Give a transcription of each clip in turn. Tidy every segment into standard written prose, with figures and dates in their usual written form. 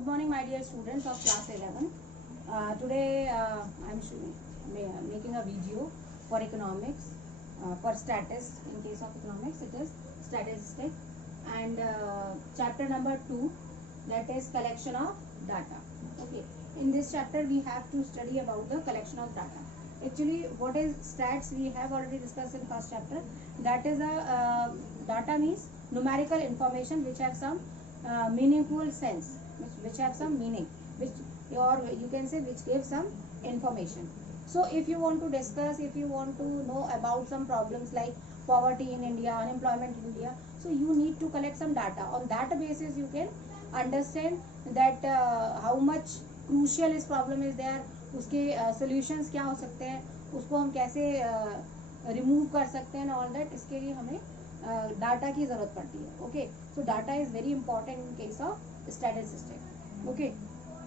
Good morning, my dear students of class 11. Today I am making a video for economics, for status. In case of economics, it is statistic, and chapter number 2, that is collection of data. Okay. In this chapter, we have to study about the collection of data. Actually, what is stats? We have already discussed in first chapter. That is a data means numerical information which have some meaningful sense, which have some meaning, which, or you can say, which give some information. So if you want to discuss, if you want to know about some problems like poverty in India, unemployment in India, so you need to collect some data. On that basis you can understand that how much crucial इस problem is there, उसके solutions क्या हो सकते हैं, उसको हम कैसे remove कर सकते हैं, ऑल दैट. इसके लिए हमें डाटा की जरूरत पड़ती है. Okay, so data is very important in case of statistics. Okay,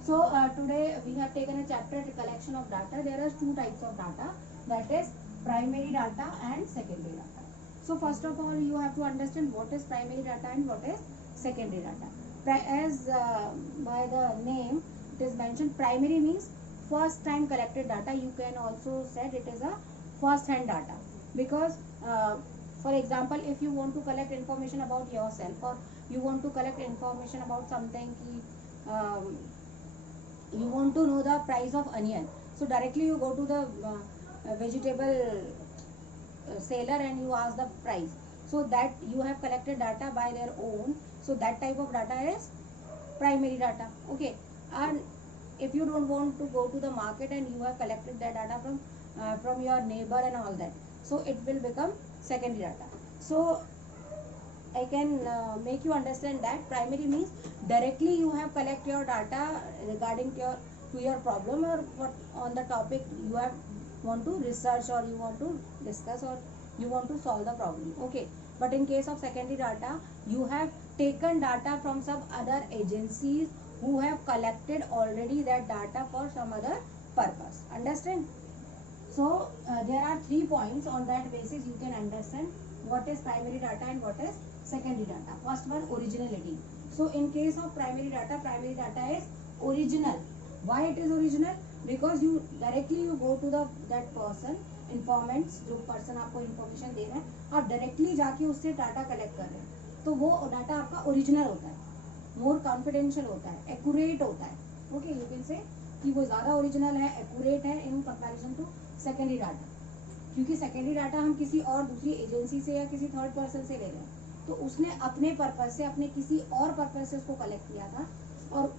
so today we have taken a chapter, collection of data. There are two types of data, that is primary data and secondary data. So first of all you have to understand what is primary data and what is secondary data. As by the name it is mentioned, primary means first time collected data. You can also said it is a first hand data, because for example, if you want to collect information about yourself, or you want to collect information about something, you want to know the price of onion, so directly you go to the vegetable seller and you ask the price. So that you have collected data by their own, so that type of data is primary data. Okay, and if you don't want to go to the market and you have collected that data from your neighbor and all that, so it will become secondary data. So I can make you understand that primary means directly you have collect your data regarding to your problem, or what on the topic you have want to research, or you want to discuss, or you want to solve the problem. Okay, but in case of secondary data, you have taken data from some other agencies who have collected already that data for some other purpose. Understand? So there are 3 points. On that basis you can understand what is primary data and what is secondary data. First one, originality. So in case of primary data is original. Why it is original? Because you directly you go to that person, informants, जो person आपको information दे रहा है, आप directly जाके उससे data collect कर रहे हैं, तो वो data आपका original होता है, more confidential होता है, accurate होता है. Okay, you can say कि वो ज़्यादा original है, accurate है in comparison to secondary data. क्योंकि secondary data हम किसी और दूसरी एजेंसी से या किसी थर्ड पर्सन से ले रहे हैं, तो उसने अपने पर्पज से, अपने किसी और पर्पज से उसको कलेक्ट किया था, और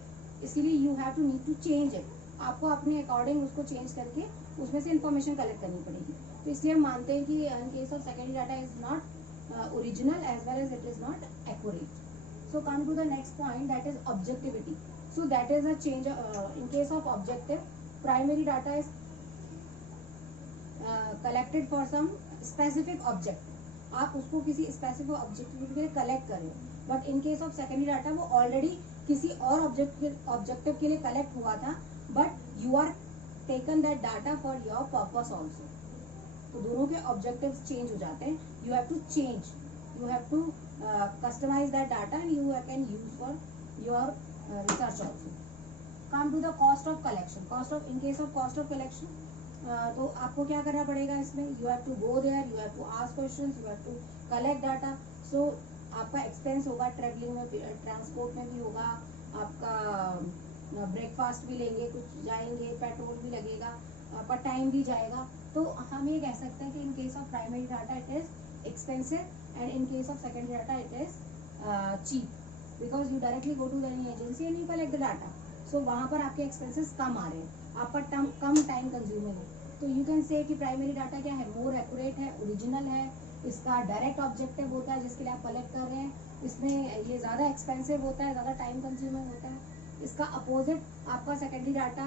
इसीलिए you have to need to change it. आपको अपने अकॉर्डिंग उसको चेंज करके उसमें से इंफॉर्मेशन कलेक्ट करनी पड़ेगी. तो इसलिए हम मानते हैं कि in case of secondary data is not original as well as it is not accurate. So come to the next point, that is objectivity. So that is a change in case of objective. Primary data is collected for some specific object. आप उसको किसी specific objective के लिए collect करें, but in case of secondary data वो already किसी और objective के लिए कलेक्ट हुआ था, but you are taken that data for your purpose also. तो दोनों के ऑब्जेक्टिव चेंज हो जाते हैं. You have to change, you have to customize that data and you can use for your research also. Come to the cost of collection. Cost of, in case of cost of collection, तो आपको क्या करना पड़ेगा इसमें? You have to go there, you have to ask questions, you have to collect data. So आपका expense होगा, travelling में, transport में भी होगा, आपका ब्रेकफास्ट भी लेंगे, कुछ जाएंगे, पेट्रोल भी लगेगा, आपका टाइम भी जाएगा. तो हम ये कह सकते हैं कि in case of primary data it is expensive, and in case of secondary data it is cheap, because you directly go to the agency and you collect the data. So वहाँ पर आपके एक्सपेंसेस कम आ रहे हैं, आपका कम time consuming है. तो you can say कि primary data क्या है? मोर एक्यूरेट है, ओरिजिनल है, इसका डायरेक्ट ऑब्जेक्टिव होता है जिसके लिए आप कलेक्ट कर रहे हैं, इसमें ये ज़्यादा एक्सपेंसिव होता है, ज़्यादा टाइम कंज्यूमिंग होता है. इसका अपोजिट आपका सेकेंडरी डाटा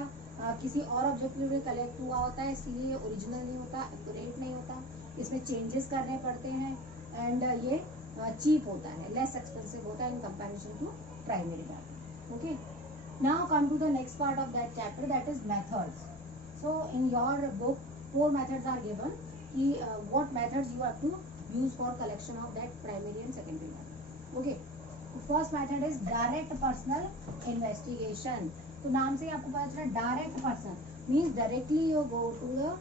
किसी और ऑब्जेक्टिव में कलेक्ट हुआ होता है, इसलिए ये ओरिजिनल नहीं होता, एक्यूरेट नहीं होता, इसमें चेंजेस करने पड़ते हैं, एंड ये चीप होता है, लेस एक्सपेंसिव होता है in comparison to primary data. Okay, now come to the next part of that chapter, that is methods. So in your book 4 methods are given, what methods you have to use for collection of that primary and secondary data. Okay, first method is direct personal investigation. तो नाम से ही आपको पता चला direct person means directly you go to the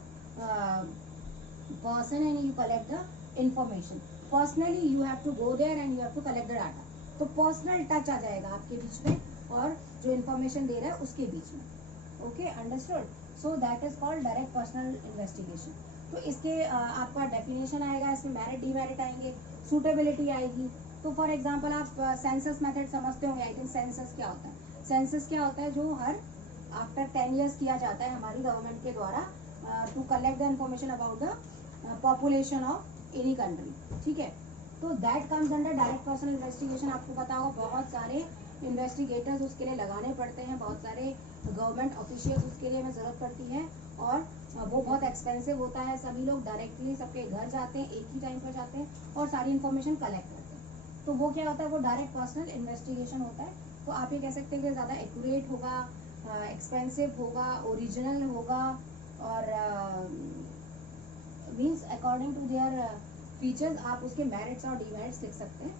person and you collect the information. Personally you have to go there and you have to collect the data. तो personal touch आ जाएगा आपके बीच में और जो इन्फॉर्मेशन दे रहा है उसके बीच में. Okay, understood. So that is called direct personal investigation. तो इसके आपका डेफिनेशन आएगा, इसमें मेरिट डीमेरिट आएंगे, सूटेबिलिटी आएगी. तो फॉर एग्जांपल आप सेंसस मेथड समझते होंगे. आई थिंक सेंसस क्या होता है? सेंसस क्या होता है? जो हर आफ्टर 10 years किया जाता है हमारी गवर्नमेंट के द्वारा to collect the information about the population of any country. ठीक है, तो that comes under direct personal investigation. आपको पता होगा बहुत सारे इन्वेस्टिगेटर्स उसके लिए लगाने पड़ते हैं, बहुत सारे गवर्नमेंट ऑफिशियल्स उसके लिए हमें ज़रूरत पड़ती है और वो बहुत एक्सपेंसिव होता है. सभी लोग डायरेक्टली सबके घर जाते हैं, एक ही टाइम पर जाते हैं और सारी इन्फॉर्मेशन कलेक्ट करते हैं. तो वो क्या होता है? वो डायरेक्ट पर्सनल इन्वेस्टिगेशन होता है. तो आप ये कह सकते हैं कि ज़्यादा एक्यूरेट होगा, एक्सपेंसिव होगा, ओरिजिनल होगा और means according to their features आप उसके मेरिट्स और डीमेरिट्स लिख सकते हैं.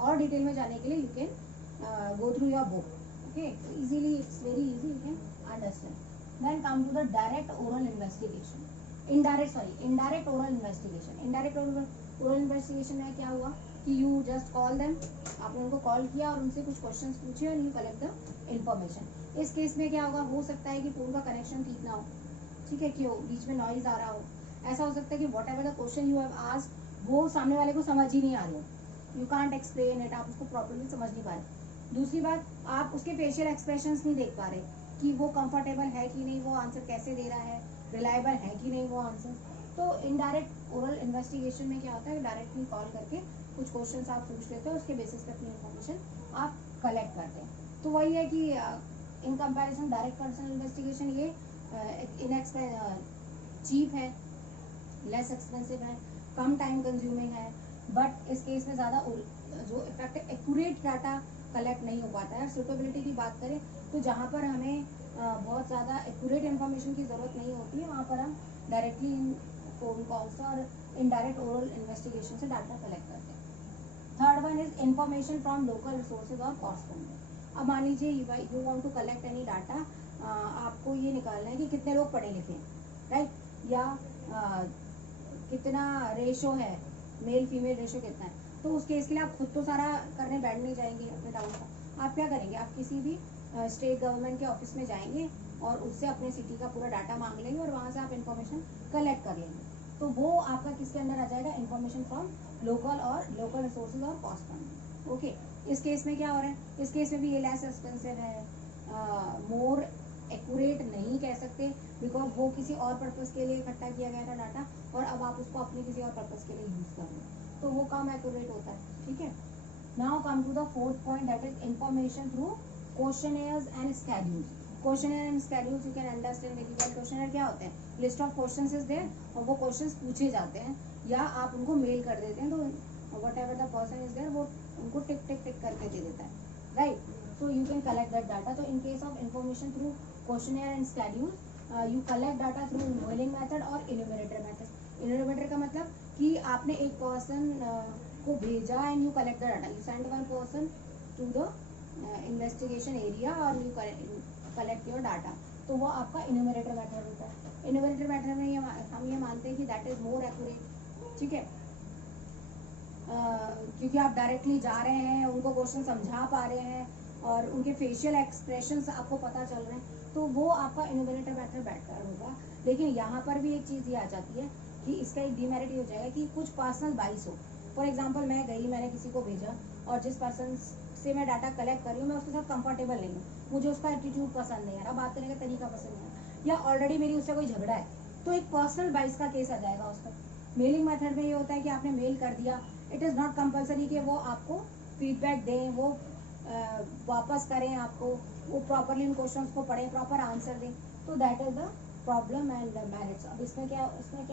और डिटेल में जाने के लिए you can go through your book. Okay, easily, it's very easy, you can understand. Then come to the direct oral investigation. Indirect oral investigation. Indirect oral investigation में क्या हुआ कि यू जस्ट कॉल देम, आपने उनको call किया और उनसे कुछ क्वेश्चंस पूछे और यू कलेक्ट द इन्फॉर्मेशन. इस केस में क्या होगा? हो सकता है कि फोन का कनेक्शन ठीक ना हो, ठीक है, क्यों बीच में नॉइज आ रहा हो. ऐसा हो सकता है कि what ever the question you have asked वो सामने वाले को समझ ही नहीं आ रही हो. यू कांट एक्सप्लेन इट, आप उसको प्रॉपर्ली समझ नहीं पा रहे. दूसरी बात, आप उसके फेशियल एक्सप्रेशंस नहीं देख पा रहे कि वो कंफर्टेबल है कि नहीं, वो आंसर कैसे दे रहा है, रिलायबल है कि नहीं वो आंसर. तो इनडायरेक्ट ओरल इन्वेस्टिगेशन में क्या होता है? डायरेक्टली कॉल करके कुछ क्वेश्चंस आप पूछ लेते हो, उसके बेसिस पे अपनी इन्फॉर्मेशन आप कलेक्ट करते हैं. तो वही है कि in comparison direct personal investigation ये चीप है, लेस एक्सपेंसिव है, कम टाइम कंज्यूमिंग है, बट इस केस में ज़्यादा जो इफेक्टिव एक्यूरेट डाटा कलेक्ट नहीं हो पाता है. सूटेबिलिटी की बात करें तो जहाँ पर हमें बहुत ज़्यादा एक्यूरेट इन्फॉर्मेशन की ज़रूरत नहीं होती है वहाँ पर हम डायरेक्टली फोन कॉल्स और इनडायरेक्ट ओरल इन्वेस्टिगेशन से डाटा कलेक्ट करते हैं. Third one is information from local resources और कॉरस्पॉन्डेंट. अब मान लीजिए you want to collect any data, आपको ये निकालना है कि कितने लोग पढ़े लिखे हैं, राइट, या कितना रेशो है, मेल फीमेल रेशो कितना है. तो उस केस के लिए आप खुद तो सारा करने बैठ नहीं जाएंगे अपने टाउन का. आप क्या करेंगे? आप किसी भी स्टेट गवर्नमेंट के ऑफिस में जाएंगे और उससे अपने सिटी का पूरा डाटा मांग लेंगे और वहाँ से आप इन्फॉर्मेशन कलेक्ट कर लेंगे. तो वो आपका किसके अंदर आ जाएगा? इन्फॉर्मेशन फ्रॉम लोकल रिसोर्सेज और कॉरस्पॉन्डेंट. ओके, इस केस में क्या हो रहा है? इस केस में भी ये लेस एक्सपेंसिव है, मोर एक्यूरेट नहीं कह सकते बिकॉज वो किसी और पर्पस के लिए इकट्ठा किया गया था डाटा और अब आप उसको अपने किसी और पर्पस के लिए यूज कर रहे हो, तो वो कम एक्यूरेट होता है. ठीक है, now come to the fourth point, that is information through questionnaires and schedules. Questionnaire and schedules you can understand very well. Questionnaire क्या होते हैं? List of questions is there और वो क्वेश्चंस पूछे जाते हैं या आप उनको मेल कर देते हैं, तो whatever the person is there वो उनको टिक टिक टिक करके दे देता है, right. So you can collect that data. So in case of information through questionnaire and schedules, you collect data through mailing method or enumerator method. Enumerator का मतलब कि आपने एक पर्सन को भेजा and you collect the data. You send one person to the investigation area और you collect your data. तो वो आपका enumerator method होता है. Enumerator method में हम ये मानते हैं कि that is more accurate. ठीक है, क्योंकि आप डायरेक्टली जा रहे हैं, उनको क्वेश्चन समझा पा रहे हैं और उनके फेशियल एक्सप्रेशंस आपको पता चल रहे हैं, तो वो आपका इनोवेटर बेटर बेटर होगा. लेकिन यहाँ पर भी एक चीज़ ये आ जाती है कि इसका एक डीमेरिट ये हो जाएगा कि कुछ पर्सनल बाइस हो. फॉर एग्जांपल मैं गई, मैंने किसी को भेजा और जिस पर्सन से मैं डाटा कलेक्ट कर रही हूँ मैं उसके साथ कंफर्टेबल नहीं हूँ, मुझे उसका एटीट्यूड पसंद नहीं आ रहा, बात करने का तरीका पसंद नहीं आ रहा, या ऑलरेडी मेरी उससे कोई झगड़ा है, तो एक पर्सनल बाइस का केस आ जाएगा उस पर. मेलिंग मेथड में ये होता है कि आपने मेल कर दिया, इट इज़ नॉट कंपल्सरी कि वो आपको फीडबैक दें, वो वापस करें आपको, वो प्रॉपरली उन क्वेश्चंस को पढ़ें, प्रॉपर आंसर दें. तो that is the problem and merits. अब इसमें क्या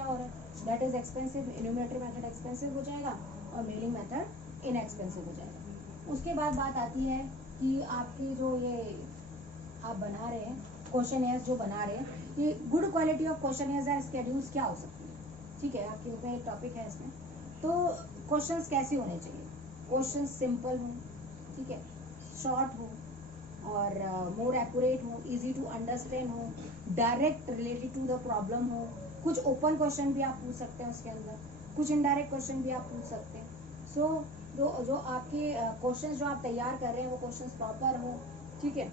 हो रहा है? That is expensive. Enumeratory method expensive हो जाएगा और मेलिंग मेथड इनएक्सपेंसिव हो जाएगा. उसके बाद बात आती है कि आपकी जो ये आप बना रहे हैं क्वेश्चनेयर्स जो बना रहे हैं, ये good quality of questionnaires and schedules क्या हो सकती है. ठीक है, आपके ऊपर एक टॉपिक है इसमें. तो क्वेश्चंस कैसे होने चाहिए? क्वेश्चन सिंपल हों, ठीक है, शॉर्ट हो और मोर एक्यूरेट हो, इजी टू अंडरस्टैंड हो, direct related to the problem हो। कुछ ओपन क्वेश्चन भी आप पूछ सकते हैं उसके अंदर, कुछ इनडायरेक्ट क्वेश्चन भी आप पूछ सकते हैं। सो जो आपके क्वेश्चंस जो आप तैयार कर रहे हैं वो क्वेश्चंस प्रॉपर हो, ठीक है,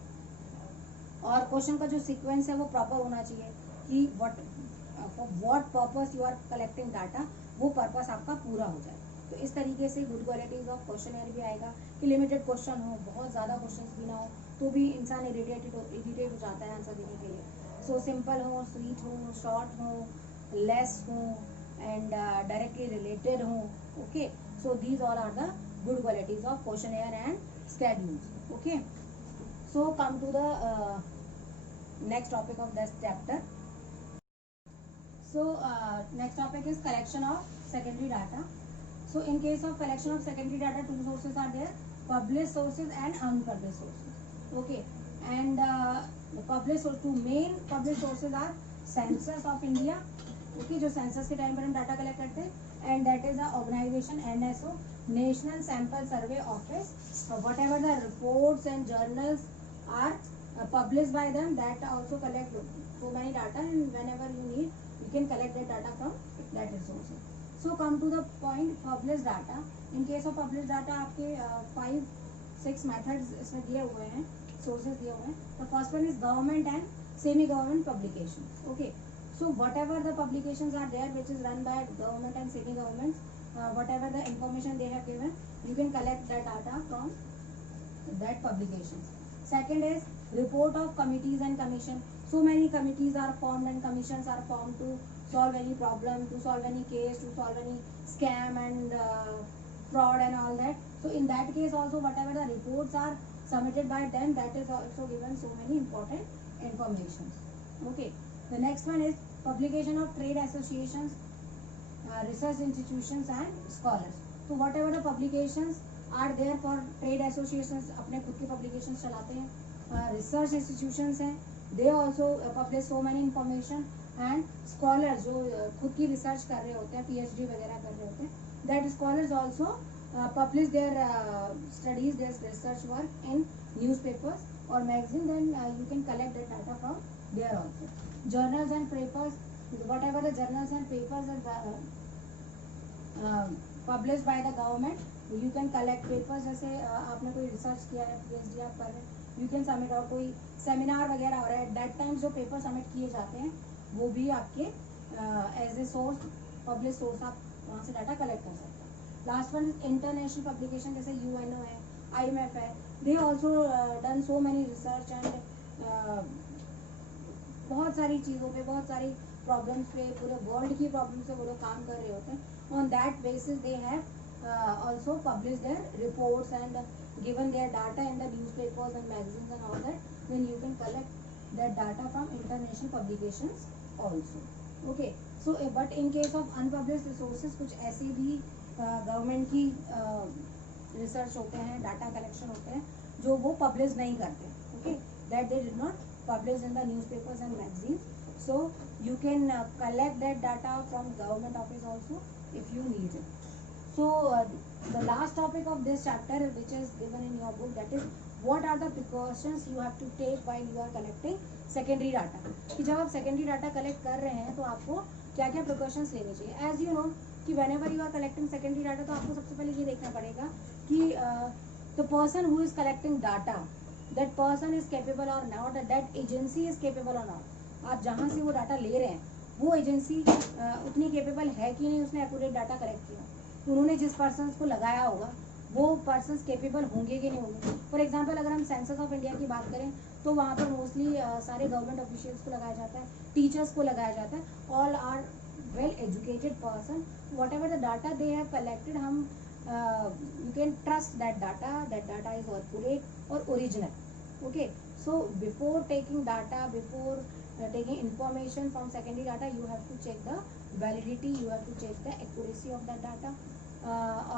और क्वेश्चन का जो सीक्वेंस है वो प्रॉपर होना चाहिए कि what purpose you are collecting data, वो पर्पस आपका पूरा हो जाए। तो इस तरीके से गुड क्वालिटीज ऑफ क्वेश्चन भी आएगा कि लिमिटेड क्वेश्चन हो, बहुत ज़्यादा क्वेश्चन भी ना हो, तो भी इंसान इरिटेट हो जाता है आंसर देने के लिए। सो सिंपल हो, स्वीट हो, शॉर्ट हो, लेस हो एंड डायरेक्टली रिलेटेड हो। Okay, so these all are the good qualities of question and schedules. Okay, so come to the next topic of this chapter. So next topic is collection of secondary data. So in case of collection of secondary data, two sources are there: published sources and unpublished sources. Okay, and the published source, two main published sources are census of India. Okay, जो census के time पर हम data collect करते हैं, and that is the organization NSO, National Sample Survey Office. Whatever the reports and journals are published by them, that also collect so many data, and whenever you need, you can collect that data from that resources. So come to the point, published data. In case of published data, आपके 5-6 methods इसमें दिए हुए हैं, sources दिए हुए हैं. The first one is government and semi-government publications. Okay, so whatever the publications are there which is run by government and semi-governments, whatever the information they have given, you can collect that data from that publications. Second is report of committees and commission. So many committees are formed and commissions are formed to solve any problem, to solve any case, to solve any scam and fraud and all that. So in that case also, whatever the reports are submitted by them, that is also given so many important informations. Okay, the next one is publication of trade associations, research institutions and scholars. So whatever the publications are there for trade associations, अपने खुद के publications चलाते हैं, research institutions हैं, they also publish so many information, and scholars जो खुद की research कर रहे होते हैं, PhD वगैरह कर रहे होते हैं, that scholars also publish their studies, their research work in newspapers or magazine. Then you can collect the data from there also. Journals and papers, whatever the journals and papers are published by the government, you can collect papers. जैसे आपने कोई research किया है, PhD आप कर रहे हैं, you can submit, और कोई सेमिनार वगैरह हो रहा है, that time जो पेपर सबमिट किए जाते हैं वो भी आपके as a source, public source, आप वहाँ से डाटा कलेक्ट कर सकते हैं. Last one is international publication, जैसे UNO है, IMF है, they also done so many research and बहुत सारी चीज़ों पे, बहुत सारी प्रॉब्लम्स पे, पूरे वर्ल्ड की प्रॉब्लम से वो लोग काम कर रहे होते हैं. On that basis they have also published their reports and given their data in the newspapers and magazines and all that. Then you can collect that data from international publications also. Okay, so but in case of unpublished resources, कुछ ऐसे भी government की research होते हैं, data collection होते हैं जो वो पब्लिश नहीं करते. Okay, that they did not publish in the newspapers and magazines. So you can collect that data from government office also if you need it. So the last topic of this chapter, which is given in your book, that is what are the precautions you have to take while you are collecting secondary data. कि जब आप secondary data collect कर रहे हैं तो आपको क्या क्या precautions लेनी चाहिए. As you know कि whenever you are collecting secondary data, तो आपको सबसे पहले ये देखना पड़ेगा कि the person who is collecting data, that person is capable or not, that agency is capable or not. आप जहाँ से वो डाटा ले रहे हैं वो एजेंसी उतनी केपेबल है कि नहीं उसने एक्यूरेट डाटा कलेक्ट किया. उन्होंने जिस पर्सन को लगाया होगा वो पर्सन केपेबल होंगे कि नहीं होंगे. फॉर एग्जांपल अगर हम सेंसस ऑफ इंडिया की बात करें तो वहाँ पर मोस्टली सारे गवर्नमेंट ऑफिशियल्स को लगाया जाता है, टीचर्स को लगाया जाता है. All are well educated person. Whatever the data they have collected, हम you can trust that data is accurate और original. Okay, so before taking data, before taking information from secondary data, you have to check the validity, you have to check the accuracy of that data,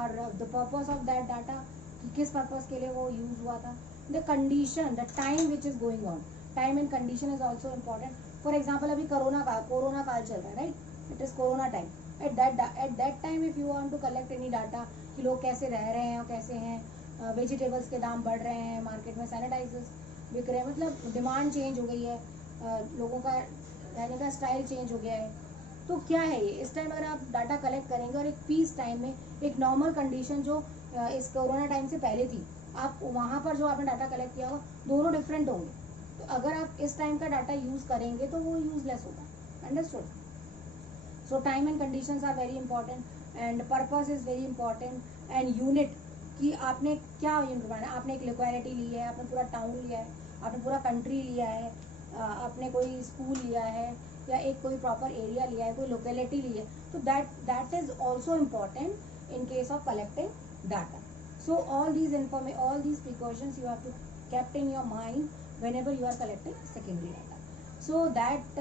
or the purpose of that data, कि किस purpose के लिए वो use हुआ था. The condition, the time which is going on, time and condition is also important. For example, अभी corona काल चल रहा है, right? It is corona time. At that time, if you want to collect any data कि लोग कैसे रह रहे हैं और कैसे हैं, वेजिटेबल्स के दाम बढ़ रहे हैं, मार्केट में सैनिटाइजर्स बिक रहे हैं, मतलब डिमांड चेंज हो गई है, लोगों का रहने का स्टाइल चेंज हो गया है। तो क्या है ये, इस टाइम अगर आप डाटा कलेक्ट करेंगे और एक पीस टाइम में, एक नॉर्मल कंडीशन जो इस कोरोना टाइम से पहले थी, आप वहाँ पर जो आपने डाटा कलेक्ट किया होगा, दोनों डिफरेंट होंगे। तो अगर आप इस टाइम का डाटा यूज़ करेंगे तो वो यूजलेस होगा। Understood? So time and conditions are very important, and purpose is very important, and unit, कि आपने क्या यूनिट बनाना है। आपने एक लोकेलिटी ली है, आपने पूरा टाउन लिया है, आपने पूरा कंट्री लिया है, आपने कोई स्कूल लिया है, या एक कोई प्रॉपर एरिया लिया है, कोई लोकेलिटी ली है, तो that is also important in case of collecting data. So all these precautions you have to kept in your mind whenever you are collecting secondary data. So that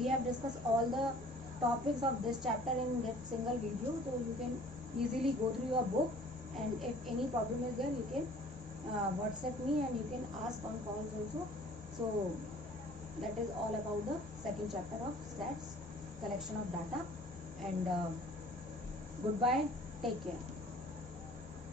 we have discussed all the topics of this chapter in that single video. So you can easily go through your book, and if any problem is there, you can WhatsApp me, and you can ask on calls also. So that is all about the second chapter of stats, collection of data. And goodbye, take care.